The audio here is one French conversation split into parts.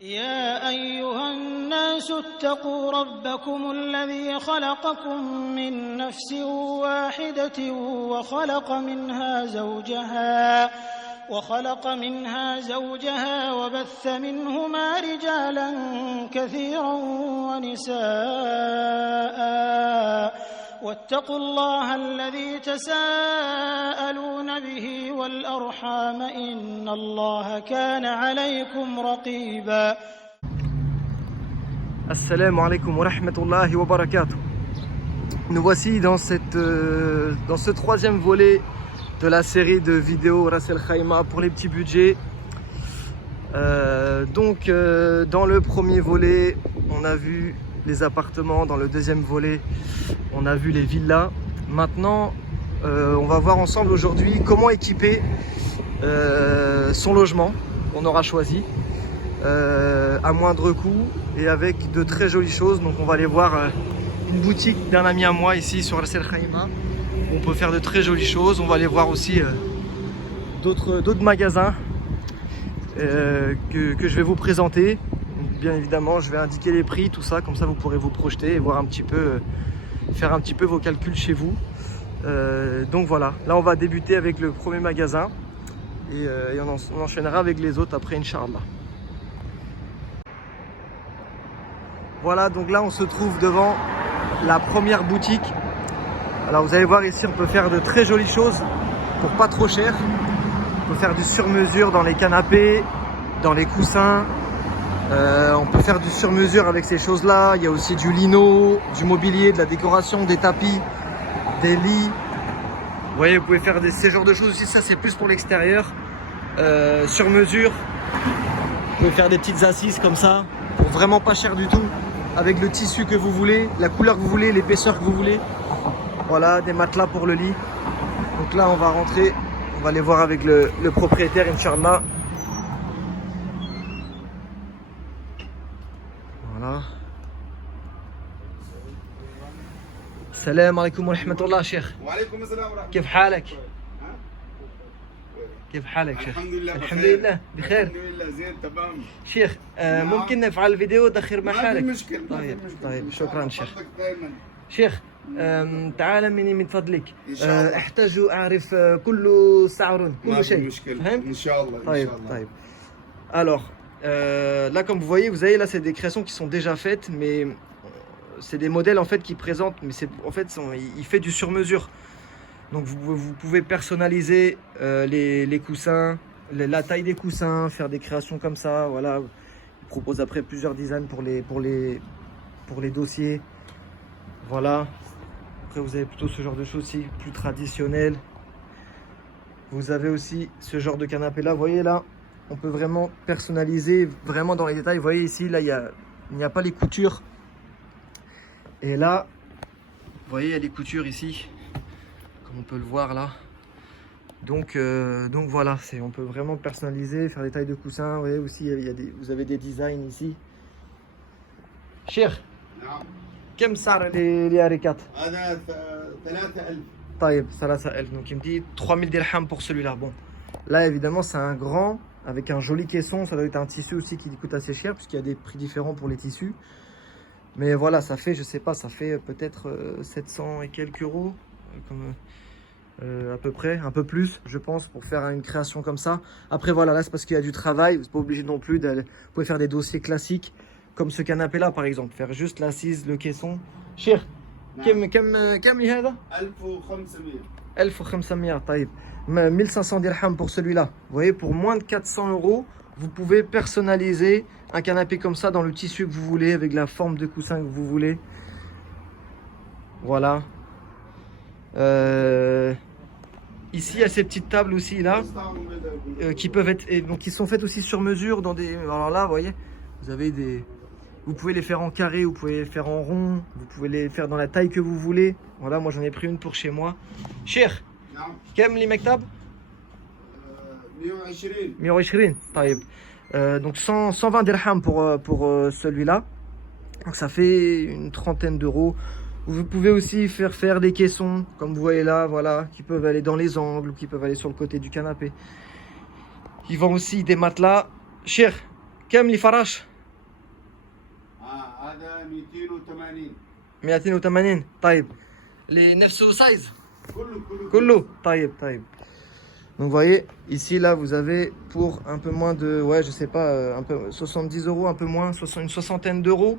يا أيها الناس اتقوا ربكم الذي خلقكم من نفس واحدة وخلق منها زوجها وبث منهما رجالا كثيرا ونساء واتقوا الله الذي تساءلون به والأرحام إن الله كان عليكم رقيبا. Assalamu alaikum wa rahmatullahi wa barakatuh. Nous voici dans ce troisième volet de la série de vidéos Ras El Khaimah pour les petits budgets. Dans le premier volet, on a vu les appartements. Dans le deuxième volet, on a vu les villas. Maintenant, on va voir ensemble aujourd'hui comment équiper son logement qu'on aura choisi à moindre coût et avec de très jolies choses. Donc on va aller voir une boutique d'un ami à moi ici sur Ras El Khaimah. On peut faire de très jolies choses. On va aller voir aussi d'autres magasins que je vais vous présenter. Bien évidemment, je vais indiquer les prix, tout ça, comme ça vous pourrez vous projeter et voir un petit peu, faire un petit peu vos calculs chez vous. Donc voilà, là on va débuter avec le premier magasin et on enchaînera avec les autres après, Inch'Allah. Voilà, donc là on se trouve devant la première boutique. Alors vous allez voir ici, on peut faire de très jolies choses pour pas trop cher. On peut faire du sur-mesure dans les canapés, dans les coussins. On peut faire du sur-mesure avec ces choses-là. Il y a aussi du lino, du mobilier, de la décoration, des tapis, des lits. Vous voyez, vous pouvez faire ces genres de choses aussi. Ça, c'est plus pour l'extérieur. Sur-mesure. Vous pouvez faire des petites assises comme ça, pour vraiment pas cher du tout. Avec le tissu que vous voulez, la couleur que vous voulez, l'épaisseur que vous voulez. Voilà, des matelas pour le lit. Donc là, on va rentrer. On va aller voir avec le propriétaire, Inch'Allah. Voilà. السلام عليكم ورحمة الله شيخ. وعليكم السلام ورحمة الله. كيف حالك؟ كيف حالك شيخ؟ الحمد لله الحمد لله بخير. الحمد لله زين تمام. شيخ ممكن نفعل الفيديو دخل مع ما في حالك؟ مشكلة. طيب طيب شكرا شيخ. تفضل دائما. شيخ تعال مني من فضلك. إن شاء الله. احتاج أعرف كل سعر ما كل في شيء. مشكلة. فهمت؟ إن شاء الله. إن طيب شاء الله. طيب. Alors là comme vous voyez là c'est des créations qui sont déjà faites mais c'est des modèles en fait qui présentent mais c'est en fait il fait du sur-mesure. Donc vous pouvez personnaliser les coussins, la taille des coussins, faire des créations comme ça, voilà. Il propose après plusieurs designs pour les dossiers. Voilà. Après vous avez plutôt ce genre de choses aussi plus traditionnelles. Vous avez aussi ce genre de canapé là, vous voyez là, on peut vraiment personnaliser vraiment dans les détails. Vous voyez ici là il n'y a pas les coutures. Et là, vous voyez il y a les coutures ici, comme on peut le voir là. Donc voilà, on peut vraiment personnaliser, faire des tailles de coussins. Vous voyez aussi vous avez des designs ici. Cher. نعم. كم سعر الأريكات؟ هذا 3000. طيب 3000. Donc il me dit 3000 dirhams pour celui-là. Bon, là évidemment c'est un grand avec un joli caisson. Ça doit être un tissu aussi qui coûte assez cher puisqu'il y a des prix différents pour les tissus. Mais voilà, ça fait, je sais pas, ça fait peut-être 700 et quelques euros, à peu près, un peu plus, je pense, pour faire une création comme ça. Après, voilà, là, c'est parce qu'il y a du travail. Vous n'êtes pas obligé non plus d'aller. Vous pouvez faire des dossiers classiques, comme ce canapé-là, par exemple. Faire juste l'assise, le caisson. Cher, كم هذا؟ 1500. 1500, طيب. 1500 dirhams pour celui-là. Vous voyez, pour moins de 400 euros, vous pouvez personnaliser un canapé comme ça dans le tissu que vous voulez, avec la forme de coussin que vous voulez. Voilà. Ici, il y a ces petites tables aussi là, qui peuvent être, donc qui sont faites aussi sur mesure dans des. Alors là, vous voyez, vous avez des. Vous pouvez les faire en carré, vous pouvez les faire en rond, vous pouvez les faire dans la taille que vous voulez. Voilà, moi j'en ai pris une pour chez moi. Cher. كم لي مكتب؟ 120. 120. طيب. Donc 120 dirhams pour celui-là. Donc ça fait une trentaine d'euros. Vous pouvez aussi faire des caissons, comme vous voyez là, voilà, qui peuvent aller dans les angles, qui peuvent aller sur le côté du canapé. Ils vendent aussi des matelas. Cher, كم لي فراش هذا 280 280 طيب les نفس size كله كله طيب طيب. Donc vous voyez ici là vous avez pour un peu moins de ouais je sais pas un peu 70 euros un peu moins une soixantaine d'euros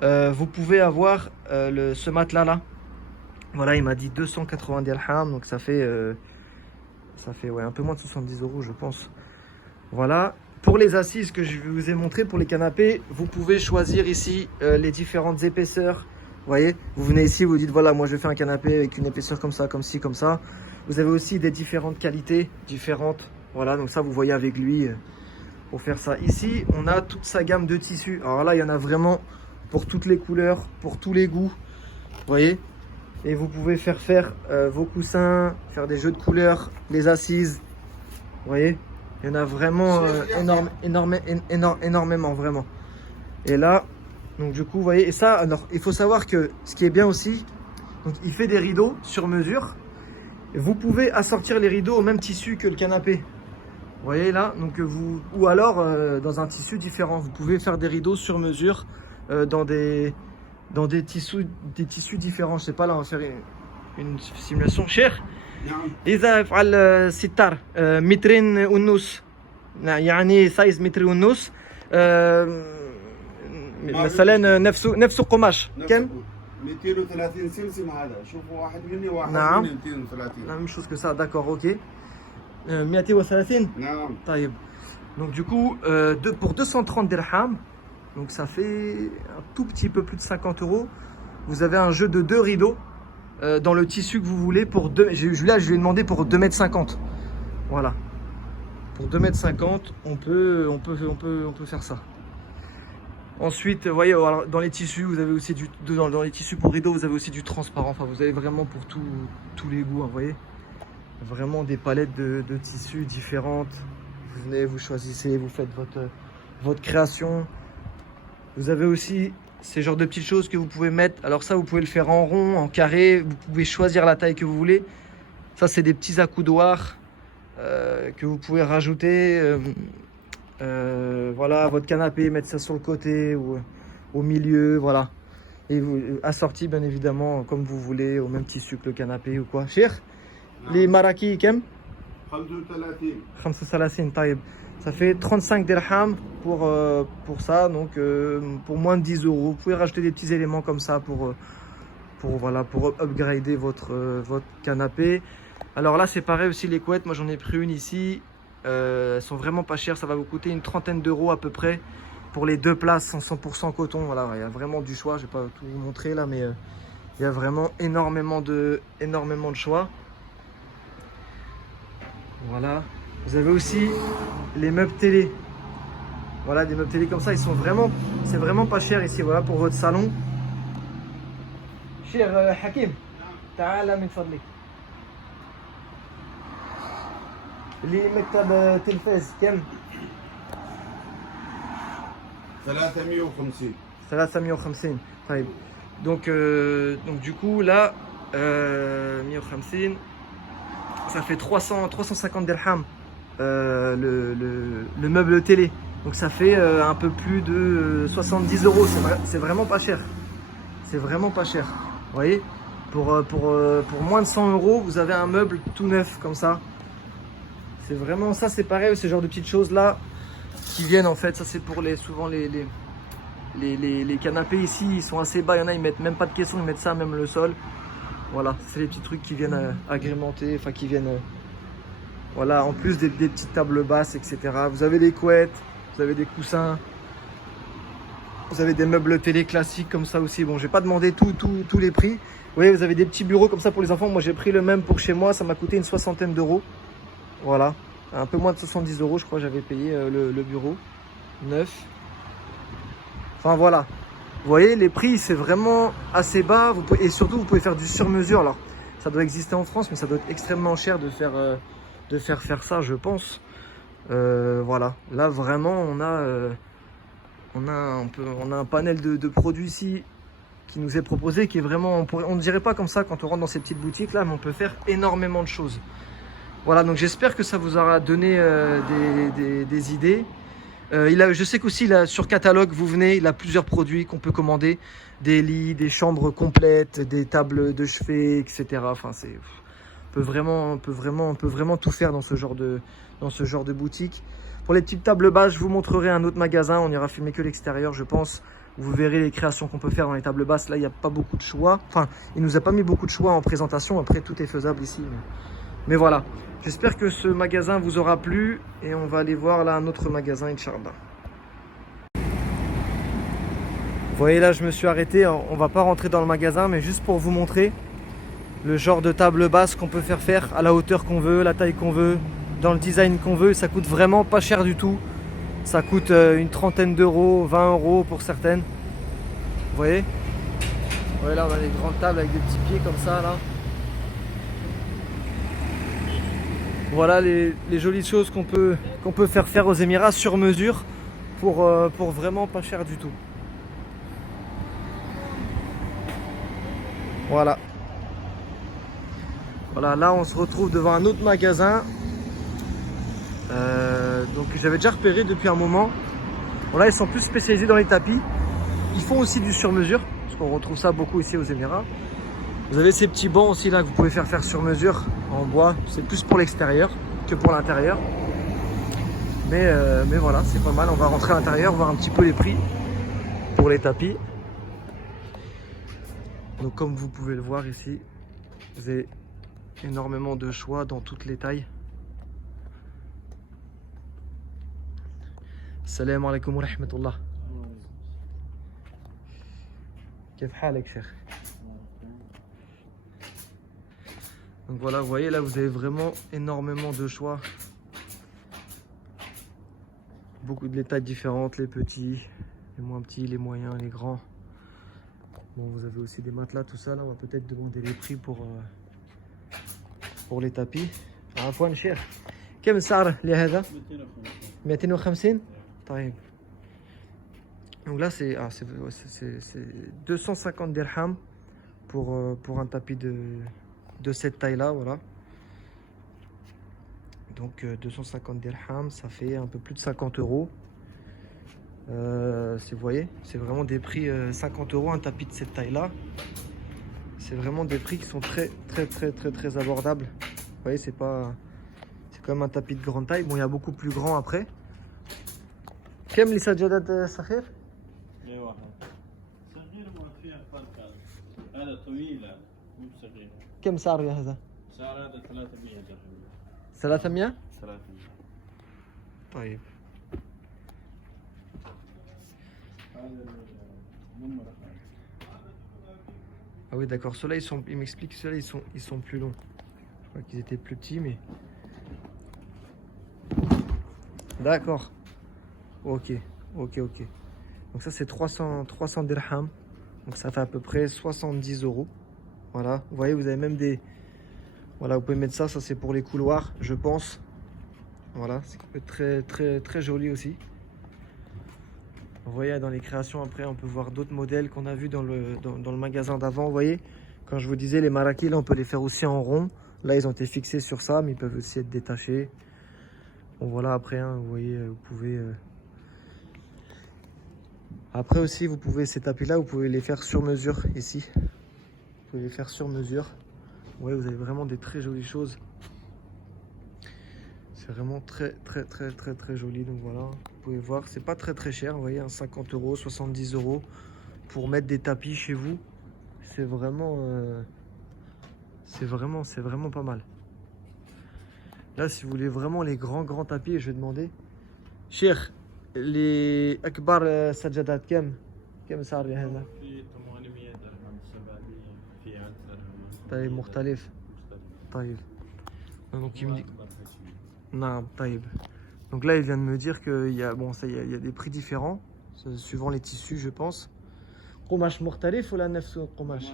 vous pouvez avoir ce matelas là. Voilà il m'a dit 280 dirhams donc ça fait ouais un peu moins de 70 euros je pense. Voilà pour les assises que je vous ai montré pour les canapés vous pouvez choisir ici les différentes épaisseurs. Vous voyez vous venez ici vous dites voilà moi je vais faire un canapé avec une épaisseur comme ça comme ci comme ça. Vous avez aussi des différentes qualités différentes. Voilà, donc ça vous voyez avec lui pour faire ça. Ici, on a toute sa gamme de tissus. Alors là, il y en a vraiment pour toutes les couleurs, pour tous les goûts. Vous voyez. Et vous pouvez faire vos coussins, faire des jeux de couleurs, les assises. Vous voyez. Il y en a vraiment énormément, vraiment. Et là, donc du coup, vous voyez. Et ça, alors, il faut savoir que ce qui est bien aussi, donc il fait des rideaux sur mesure. Vous pouvez assortir les rideaux au même tissu que le canapé. Vous voyez là, donc ou alors dans un tissu différent. Vous pouvez faire des rideaux sur mesure dans des tissus différents. Je sais pas là, on va faire une simulation. Cher. إذا فعل ستار مترين ونص يعني سايز متر ونص مثلا نفسه قماش كم 230 سمسم هذا شوفوا واحد مني واحد نعم. مني 230 La même chose que ça, d'accord, ok. 230 نعم. طيب. Donc du coup, pour 230 dirhams, donc ça fait un tout petit peu plus de 50 euros, vous avez un jeu de 2 rideaux dans le tissu que vous voulez pour 2. Là, je lui ai demandé pour 2,50 m. Voilà. Pour 2,50 m, on peut faire ça. Ensuite, vous voyez, alors, dans les tissus, vous avez aussi dans les tissus pour rideaux, vous avez aussi du transparent. Enfin, vous avez vraiment pour tous les goûts, hein, vous voyez. Vraiment des palettes de tissus différentes. Vous venez, vous choisissez, vous faites votre création. Vous avez aussi ces genres de petites choses que vous pouvez mettre. Alors ça, vous pouvez le faire en rond, en carré. Vous pouvez choisir la taille que vous voulez. Ça, c'est des petits accoudoirs que vous pouvez rajouter. Voilà, votre canapé, mettre ça sur le côté ou au milieu, voilà. Et vous assorti bien évidemment comme vous voulez, au même tissu que le canapé ou quoi. Cher, les maraki, kem 35 taïb. Ça fait 35 dirhams pour ça, donc pour moins de 10 euros. Vous pouvez rajouter des petits éléments comme ça pour upgrader votre canapé. Alors là, c'est pareil aussi les couettes. Moi, j'en ai pris une ici. Elles sont vraiment pas chères. Ça va vous coûter une trentaine d'euros à peu près pour les 2 places en 100% coton. Voilà, il y a vraiment du choix. Je vais pas tout vous montrer là, mais il y a vraiment énormément de choix. Voilà. Vous avez aussi les meubles télé. Voilà, des meubles télé comme ça, c'est vraiment pas cher ici. Voilà pour votre salon. Cher Hakim, ta'ala min fadlik. Les مكتب تلفاز كم 350 350 طيب. Donc du coup là 150 ça fait 350 dirhams le meuble télé. Donc ça fait un peu plus de 70 euros. C'est vraiment pas cher. C'est vraiment pas cher. Vous voyez, pour moins de 100 euros, vous avez un meuble tout neuf comme ça. C'est vraiment ça, c'est pareil, ce genre de petites choses là qui viennent en fait. Ça c'est pour souvent les canapés ici, ils sont assez bas. Il y en a, ils mettent même pas de caisson, ils mettent ça même le sol. Voilà, c'est les petits trucs qui viennent agrémenter, enfin qui viennent voilà, en plus des petites tables basses, etc. Vous avez des couettes, vous avez des coussins, vous avez des meubles télé classiques comme ça aussi. Bon, je vais pas demander tous les prix. Vous voyez, vous avez des petits bureaux comme ça pour les enfants. Moi, j'ai pris le même pour chez moi, ça m'a coûté une soixantaine d'euros. Voilà, un peu moins de 70 euros, je crois, j'avais payé le bureau neuf. Enfin voilà, vous voyez, les prix c'est vraiment assez bas. Et surtout, vous pouvez faire du sur-mesure. Alors, ça doit exister en France, mais ça doit être extrêmement cher de faire ça, je pense. Voilà, là vraiment, on a un panel de produits ici qui nous est proposé, qui est vraiment, on ne dirait pas comme ça quand on rentre dans ces petites boutiques là, mais on peut faire énormément de choses. Voilà, donc j'espère que ça vous aura donné des idées. Je sais qu'aussi sur catalogue, vous venez, il a plusieurs produits qu'on peut commander. Des lits, des chambres complètes, des tables de chevet, etc. Enfin, on peut vraiment tout faire dans ce genre de boutique. Pour les petites tables basses, je vous montrerai un autre magasin. On ira filmer que l'extérieur, je pense. Vous verrez les créations qu'on peut faire dans les tables basses. Là, il n'y a pas beaucoup de choix. Enfin, il nous a pas mis beaucoup de choix en présentation. Après, tout est faisable ici. Mais voilà. J'espère que ce magasin vous aura plu. Et on va aller voir là un autre magasin, Inch'Allah. Vous voyez là, je me suis arrêté. On va pas rentrer dans le magasin, mais juste pour vous montrer le genre de table basse qu'on peut faire à la hauteur qu'on veut, la taille qu'on veut, dans le design qu'on veut. Ça coûte vraiment pas cher du tout. Ça coûte une trentaine d'euros, 20 € pour certaines. Vous voyez? Ouais, là on a des grandes tables avec des petits pieds comme ça là. Voilà les jolies choses qu'on peut faire aux Émirats sur mesure pour vraiment pas cher du tout. Voilà. Voilà, là on se retrouve devant un autre magasin. Donc j'avais déjà repéré depuis un moment. Bon, là ils sont plus spécialisés dans les tapis. Ils font aussi du sur-mesure, parce qu'on retrouve ça beaucoup ici aux Émirats. Vous avez ces petits bancs aussi là que vous pouvez faire sur mesure en bois. C'est plus pour l'extérieur que pour l'intérieur. Mais voilà, c'est pas mal. On va rentrer à l'intérieur, voir un petit peu les prix pour les tapis. Donc comme vous pouvez le voir ici, vous avez énormément de choix dans toutes les tailles. Salam alaikum wa rahmatullah. Kif halek, cheikh? Donc voilà, vous voyez là, vous avez vraiment énormément de choix. Beaucoup de tailles différentes, les petits, les moins petits, les moyens, les grands. Bon, vous avez aussi des matelas, tout ça. Là, on va peut-être demander les prix pour les tapis. عفوا شيخ كم السعر لهذا؟ 250. طيب. Donc là c'est 250 dirhams pour un tapis de cette taille là, voilà. Donc 250 dirhams, ça fait un peu plus de 50 €. Vous voyez, c'est vraiment des prix 50 € un tapis de cette taille là. C'est vraiment des prix qui sont très abordables. Vous voyez, c'est quand même un tapis de grande taille. Bon, il y a beaucoup plus grand après. كم اللي سجادات صغير؟ واحد صغير ما فيها فرق. هذا طويلة مو صغيرة. كم سعر هذا؟ سعر هذا 300 درهم. 300؟ 300. طيب. هذا النمرة. Ah oui, d'accord. Ceux-là, ils m'expliquent que ceux-là, ils sont plus longs. Je crois qu'ils étaient plus petits, mais... D'accord. Ok. Donc ça, c'est 300 dirhams. Donc ça fait à peu près 70 €. Voilà. Vous voyez, vous avez même des... Voilà, vous pouvez mettre ça. Ça, c'est pour les couloirs, je pense. Voilà. C'est très joli aussi. Vous voyez, dans les créations, après, on peut voir d'autres modèles qu'on a vus dans le magasin d'avant. Vous voyez, quand je vous disais, les marakis, là, on peut les faire aussi en rond. Là, ils ont été fixés sur ça, mais ils peuvent aussi être détachés. Bon, voilà, après, hein, vous voyez, vous pouvez... Après aussi, vous pouvez, ces tapis-là, vous pouvez les faire sur mesure, ici. Vous pouvez les faire sur mesure. Vous voyez, vous avez vraiment des très jolies choses. C'est vraiment très joli. Donc voilà, vous pouvez voir, c'est pas très cher. Vous voyez, 50 €, 70 € pour mettre des tapis chez vous. C'est vraiment pas mal. Là, si vous voulez vraiment les grands tapis, je vais demander. Cheikh, les akbar sajadat كم سعر هذا؟ في 800 درهم 700 في 10 درهم. طيب مختلف. طيب. Donc il me dit. Non, طيب. Donc là, il vient de me dire qu'il y a il y a des prix différents suivant les tissus, je pense. قماش مختلف ولا نفس القماش؟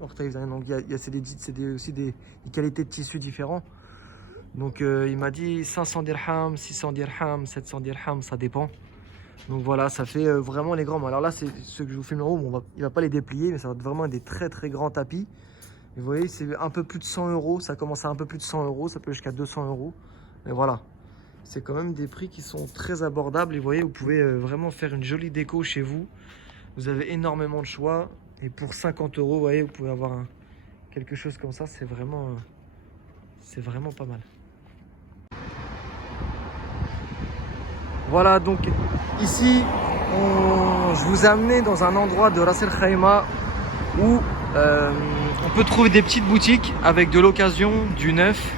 مختلف. Donc c'est aussi des qualités de tissus différents. Donc il m'a dit 500 dirhams, 600 dirhams, 700 dirhams, ça dépend. Donc voilà, ça fait vraiment les grands. Alors là, c'est ceux que je vous filme en haut. Bon, il va pas les déplier, mais ça va être vraiment des très grands tapis. Et vous voyez, c'est un peu plus de 100 €. Ça commence à un peu plus de 100 €. Ça peut jusqu'à 200 €. Mais voilà, c'est quand même des prix qui sont très abordables. Et vous voyez, vous pouvez vraiment faire une jolie déco chez vous. Vous avez énormément de choix. Et pour 50 €, vous voyez, vous pouvez avoir quelque chose comme ça. C'est vraiment pas mal. Voilà, donc ici, je vous ai amené dans un endroit de Ras El Khaimah où on peut trouver des petites boutiques avec de l'occasion, du neuf.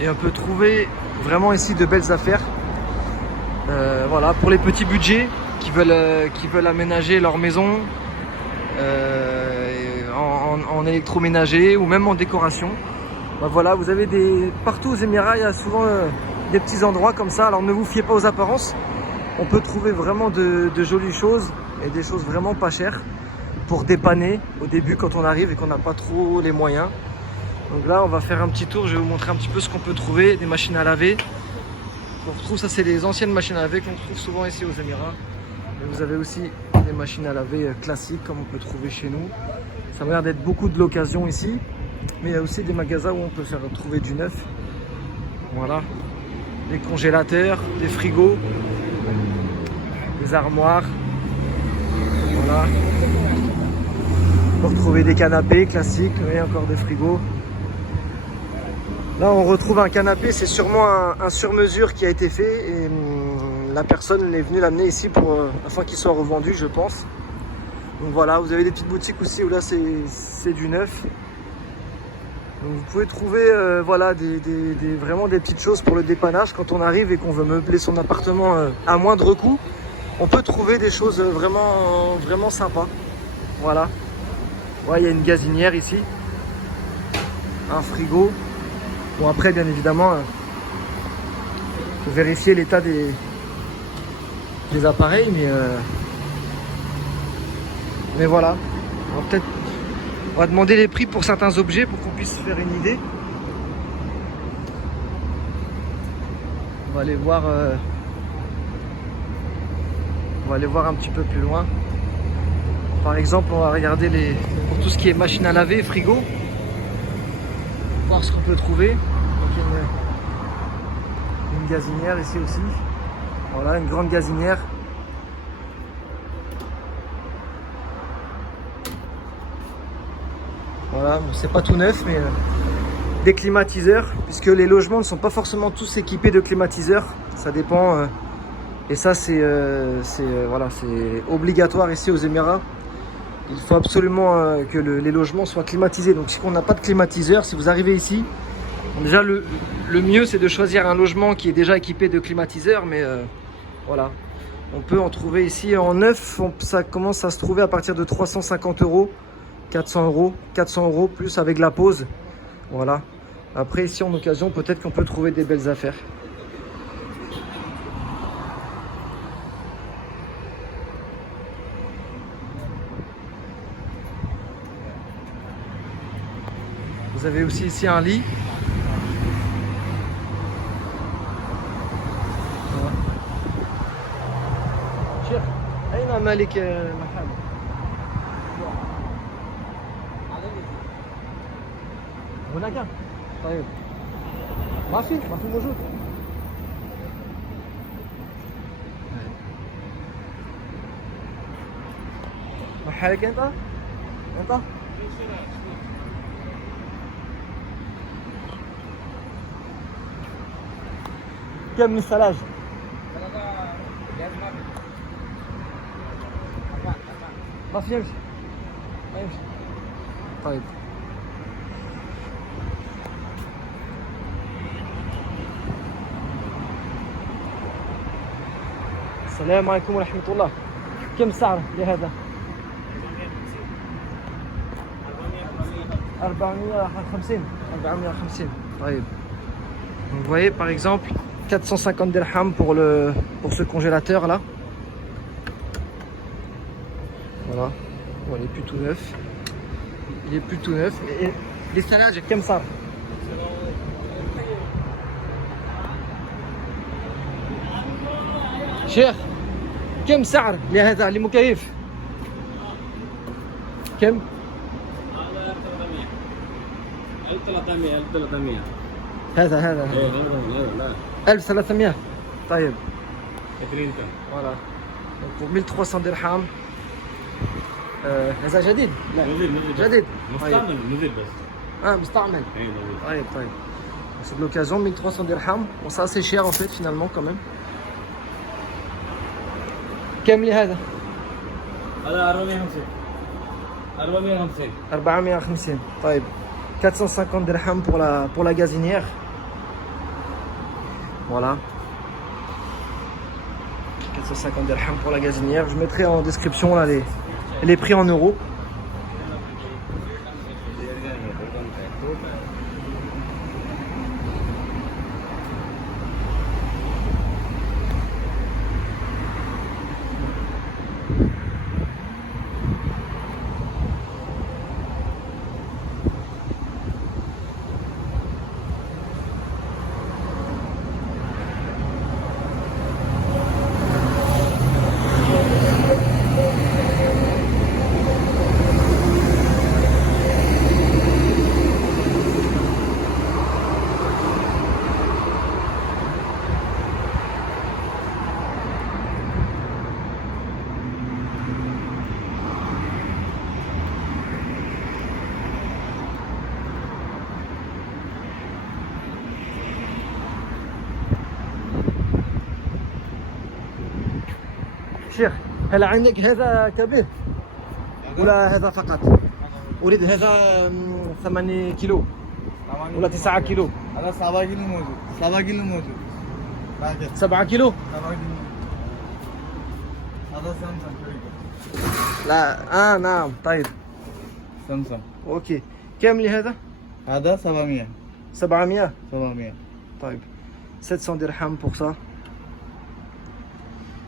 Et on peut trouver vraiment ici de belles affaires. Voilà, pour les petits budgets qui veulent aménager leur maison en électroménager ou même en décoration. Ben voilà, vous avez partout aux Émirats, il y a souvent des petits endroits comme ça. Alors ne vous fiez pas aux apparences. On peut trouver vraiment de jolies choses et des choses vraiment pas chères pour dépanner au début quand on arrive et qu'on n'a pas trop les moyens. Donc là, on va faire un petit tour. Je vais vous montrer un petit peu ce qu'on peut trouver. Des machines à laver. On retrouve ça, c'est les anciennes machines à laver qu'on trouve souvent ici aux Émirats. Et vous avez aussi des machines à laver classiques comme on peut trouver chez nous. Ça a l'air d'être beaucoup de l'occasion ici. Mais il y a aussi des magasins où on peut faire trouver du neuf. Voilà. Des congélateurs, des frigos, des armoires. Voilà. On peut retrouver des canapés classiques et encore des frigos. Là, on retrouve un canapé, c'est sûrement un sur-mesure qui a été fait et la personne est venue l'amener ici afin qu'il soit revendu, je pense. Donc voilà, vous avez des petites boutiques aussi où là c'est du neuf. Donc vous pouvez trouver voilà, vraiment des petites choses pour le dépannage quand on arrive et qu'on veut meubler son appartement à moindre coût. On peut trouver des choses vraiment sympas. Voilà. Ouais, il y a une gazinière ici, un frigo. Bon, après, bien évidemment, faut vérifier l'état des appareils, mais voilà. On va demander les prix pour certains objets pour qu'on puisse se faire une idée. On va aller voir un petit peu plus loin. Par exemple, on va regarder pour tout ce qui est machine à laver, frigo. Voir ce qu'on peut trouver. Donc, il y a une gazinière ici aussi. Voilà, une grande gazinière. Voilà, bon, c'est pas tout neuf, mais des climatiseurs, puisque les logements ne sont pas forcément tous équipés de climatiseurs. Ça dépend. Et ça, c'est obligatoire ici aux Émirats. Il faut absolument que les logements soient climatisés. Donc si on n'a pas de climatiseur, si vous arrivez ici, déjà le mieux c'est de choisir un logement qui est déjà équipé de climatiseur. Mais voilà, on peut en trouver ici en neuf. Ça commence à se trouver à partir de 350 €, 400 € plus avec la pause. Voilà. Après ici en occasion, peut-être qu'on peut trouver des belles affaires. Vous avez aussi ici un lit. Cheikh, أين مالك المحل؟ هناك؟ طيب. ما في موجود. محلك أنت؟ أنت؟ كم من الثلاجة؟ ما في يمشي. ما يمشي. طيب. السلام عليكم ورحمة الله. كم السعر لهذا؟ 450. طيب. Vous voyez par exemple 450 dirhams pour ce congélateur là. Voilà. Bon, il est plus tout neuf. Et les salades, comme ça. شيخ كم سعر لهذا لمكيف؟ كم؟ 1300 هذا 1300. طيب. 20 كم. Voilà. Donc pour 1300 dirhams. هذا جديد؟ لا نزل جديد. مستعمل نزل بس. مستعمل. اي نزل. طيب طيب. C'est de l'occasion, 1300 dirhams. Bon, ça c'est cher en fait finalement quand même. كم لهذا؟ هذا 450. 450. 450. طيب. 450 dirhams pour la gazinière. Voilà. 450 dirhams pour la gazinière. Je mettrai en description là les prix en euros. شيخ هل عندك هذا كبير ولا هذا فقط؟ أريد هذا 8 كيلو ولا 9 كيلو. هذا 7 كيلو موجود. 7 كيلو موجود. 7 كيلو؟ 7 كيلو. هذا سامسونج. لا نعم. طيب سامسونج. اوكي. كم لهذا؟ هذا 700. 700. 700. طيب 700 dirhams pour ça.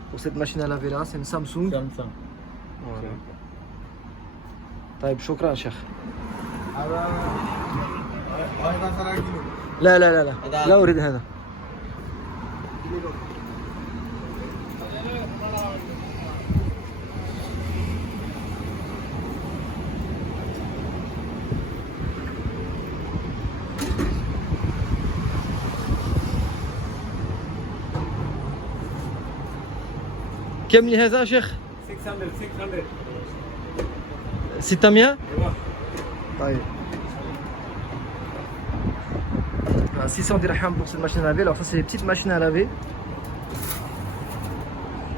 Pour cette machine à laver là, c'est une Samsung. سامسونج. Voilà. طيب شكرا شيخ. هذا 10 كيلو. لا أريد هذا. كم لهذا شيخ؟ 600. 600. ايوه. طيب 600 dirhams pour cette machine à laver. Alors ça c'est les petites machines à laver.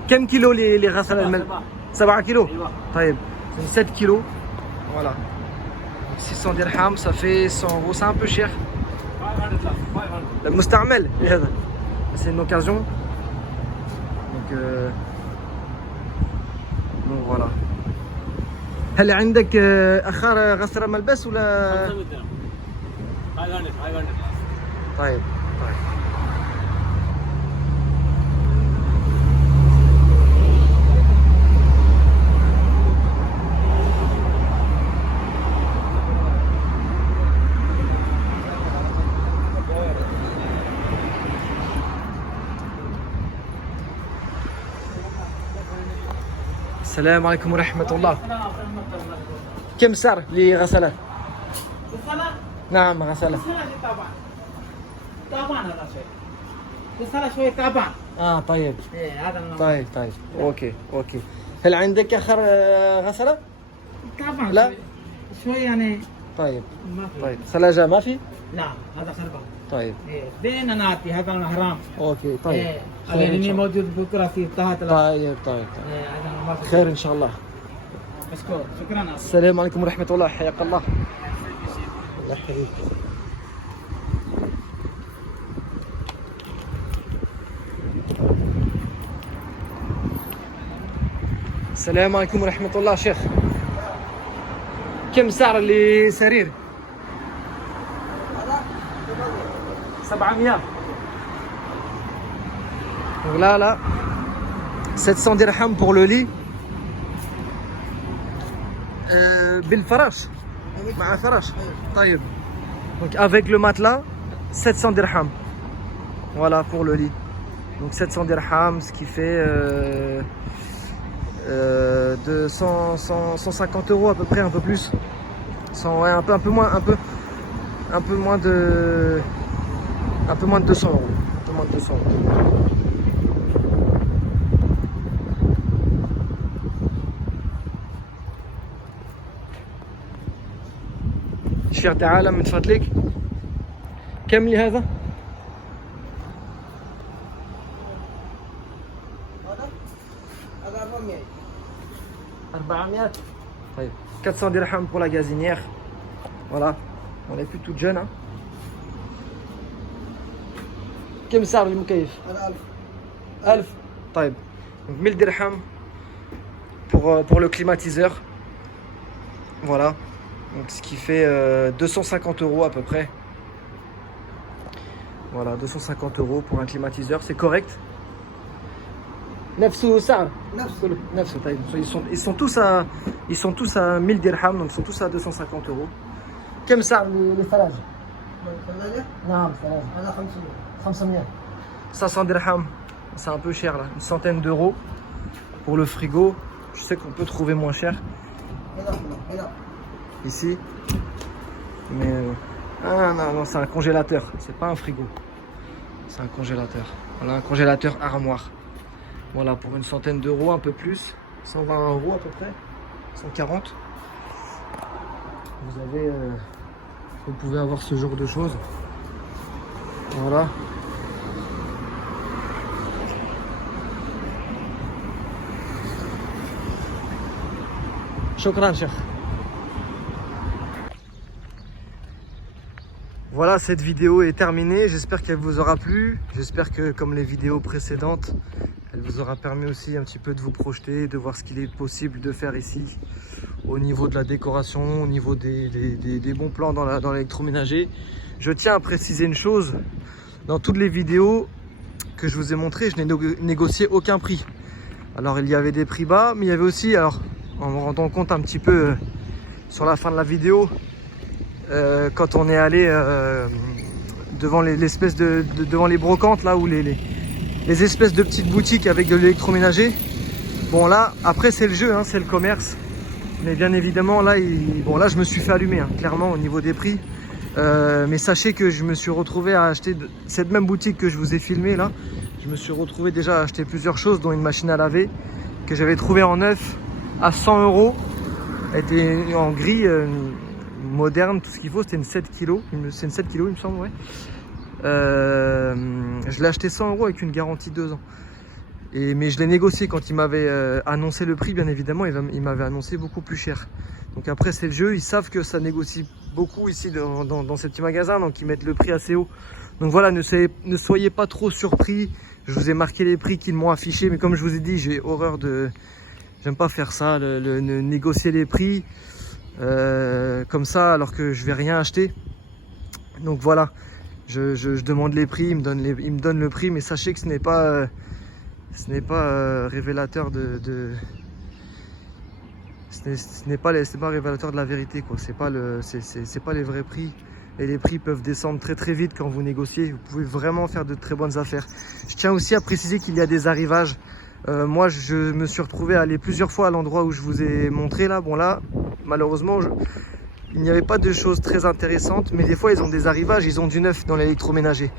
كم كيلو les غسالة الماء؟ 7 كيلو. ايوه. طيب c'est 7 kilos. Voilà. 600 dirhams ça fait 100 euros. C'est un peu cher. 500. المستعمل لهذا. C'est une occasion. Donc voilà. هل عندك اخر غسالة ملبس ولا؟ 500. طيب. السلام عليكم ورحمة الله. كم سعر لغسالة؟ غسالة؟ نعم غسالة. طبعا هذا شوي. غسالة شوي طبعا. طيب. ايه هذا طيب اوكي. هل عندك اخر غسالة؟ طبعا. لا. شوي يعني. طيب. ما في. طيب ثلاجة ما في؟ لا هذا خربان. طيب. ايه بين ناتي هذا حرام. اوكي طيب. ايه خير إن اللي شاء الله. موجود بكره في تحت. طيب. ايه هذا ما في. خير ان شاء الله. مشكور شكرا. السلام عليكم ورحمة الله. حياك الله. الله يحييك. السلام عليكم ورحمة الله. شيخ كم سعر اللي سرير؟ 700. لا 700 dirhams pour le lit. بالفراش مع فراش. طيب donc avec le matelas 700 dirhams. Voilà pour le lit. Donc 700 dirhams, ce qui fait de 150 euros à peu près, un peu plus. 100, ouais, un peu moins de 200 euros. Un peu moins de 200 euros. شفيع تعالى من فضلك. كم لي هذا؟ هذا 400. 400. طيب 400 dirhams pour la gazinière. Voilà, on est plus toute jeune. Hein. كم سعر المكيف؟ هذا 1000. 1000. طيب donc 1000 dirhams pour le climatiseur. Voilà, donc ce qui fait 250 € à peu près. Voilà, 250 € pour un climatiseur, c'est correct. نفسه سعر نفسه. طيب ils sont tous à 1000 dirhams, donc ils sont tous à 250 €. كم سعر للثلاجة؟ نعم ثلاجة. هذا 500. 500 dirhams, c'est un peu cher là, une centaine d'euros pour le frigo. Je sais qu'on peut trouver moins cher ici, mais ah non, c'est un congélateur, c'est pas un frigo, c'est un congélateur. Voilà, un congélateur armoire. Voilà, pour une centaine d'euros, un peu plus, 120 € à peu près, 140. Vous pouvez avoir ce genre de choses. Voilà. Shukran, Cheikh. Voilà, cette vidéo est terminée. J'espère qu'elle vous aura plu. J'espère que, comme les vidéos précédentes, elle vous aura permis aussi un petit peu de vous projeter, de voir ce qu'il est possible de faire ici au niveau de la décoration, au niveau des bons plans dans l'électroménager. Je tiens à préciser une chose. Dans toutes les vidéos que je vous ai montrées, je n'ai négocié aucun prix. Alors, il y avait des prix bas, mais il y avait aussi... alors, en me rendant compte un petit peu sur la fin de la vidéo, quand on est allé devant devant les brocantes là, où les espèces de petites boutiques avec de l'électroménager. Bon là, après c'est le jeu, hein, c'est le commerce, mais bien évidemment là, là je me suis fait allumer, hein, clairement au niveau des prix. Mais sachez que je me suis retrouvé à acheter cette même boutique que je vous ai filmé là. Je me suis retrouvé déjà à acheter plusieurs choses, dont une machine à laver que j'avais trouvée en neuf à 100 €. Elle était en gris moderne, tout ce qu'il faut. C'était une 7 kg. C'est une 7 kg, il me semble, ouais. Je l'ai acheté 100 € avec une garantie 2 ans. Mais je l'ai négocié quand il m'avait annoncé le prix, bien évidemment. Il m'avait annoncé beaucoup plus cher. Donc après, c'est le jeu. Ils savent que ça négocie beaucoup ici dans ces petits magasins. Donc ils mettent le prix assez haut. Donc voilà, ne soyez pas trop surpris. Je vous ai marqué les prix qu'ils m'ont affichés. Mais comme je vous ai dit, j'ai horreur de... J'aime pas faire ça, négocier les prix comme ça alors que je vais rien acheter. Donc voilà, je demande les prix, ils me donnent le prix, mais sachez que ce n'est pas révélateur ce n'est pas révélateur de la vérité, quoi. C'est pas les vrais prix. Et les prix peuvent descendre très très vite quand vous négociez. Vous pouvez vraiment faire de très bonnes affaires. Je tiens aussi à préciser qu'il y a des arrivages. Moi je me suis retrouvé à aller plusieurs fois à l'endroit où je vous ai montré là. Bon là malheureusement il n'y avait pas de choses très intéressantes, mais des fois ils ont des arrivages, ils ont du neuf dans l'électroménager.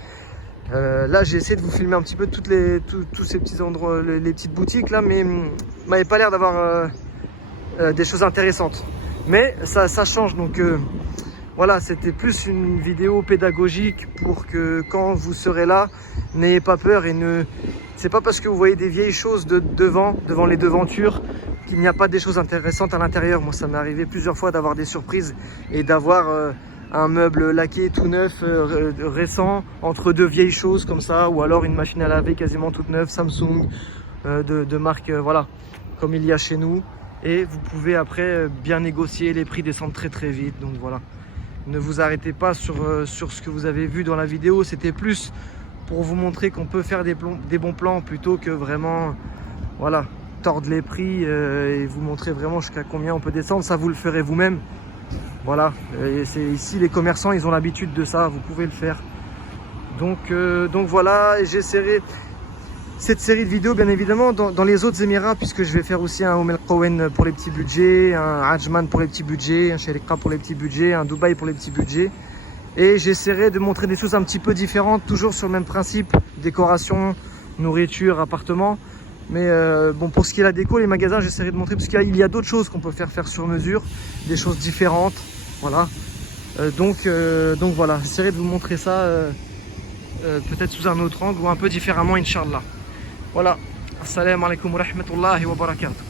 Là j'ai essayé de vous filmer un petit peu tous ces petits endroits, les petites boutiques là, mais m'avait pas l'air d'avoir des choses intéressantes. Mais ça change, donc voilà, c'était plus une vidéo pédagogique pour que quand vous serez là, n'ayez pas peur et c'est pas parce que vous voyez des vieilles choses devant les devantures qu'il n'y a pas des choses intéressantes à l'intérieur. Moi, ça m'est arrivé plusieurs fois d'avoir des surprises et d'avoir un meuble laqué tout neuf, récent, entre deux vieilles choses comme ça, ou alors une machine à laver quasiment toute neuve, Samsung, de marque, voilà, comme il y a chez nous. Et vous pouvez après bien négocier, les prix descendent très très vite, donc voilà. Ne vous arrêtez pas sur ce que vous avez vu dans la vidéo, c'était plus pour vous montrer qu'on peut faire des bons plans plutôt que vraiment, voilà, tordre les prix et vous montrer vraiment jusqu'à combien on peut descendre. Ça, vous le ferez vous-même. Voilà, et ici les commerçants, ils ont l'habitude de ça, vous pouvez le faire. Donc voilà, j'essaierai cette série de vidéos bien évidemment dans les autres Émirats, puisque je vais faire aussi un Oum El Qawen pour les petits budgets, un Ajman pour les petits budgets, un Sharika pour les petits budgets, un Dubaï pour les petits budgets. Et j'essaierai de montrer des choses un petit peu différentes, toujours sur le même principe, décoration, nourriture, appartement. Mais bon, pour ce qui est la déco, les magasins, j'essaierai de montrer, parce qu'il y a d'autres choses qu'on peut faire sur mesure, des choses différentes, voilà. Donc voilà, j'essaierai de vous montrer ça peut-être sous un autre angle ou un peu différemment, Inch'Allah. Voilà, assalamu alaikum wa rahmatullahi wa barakatuh.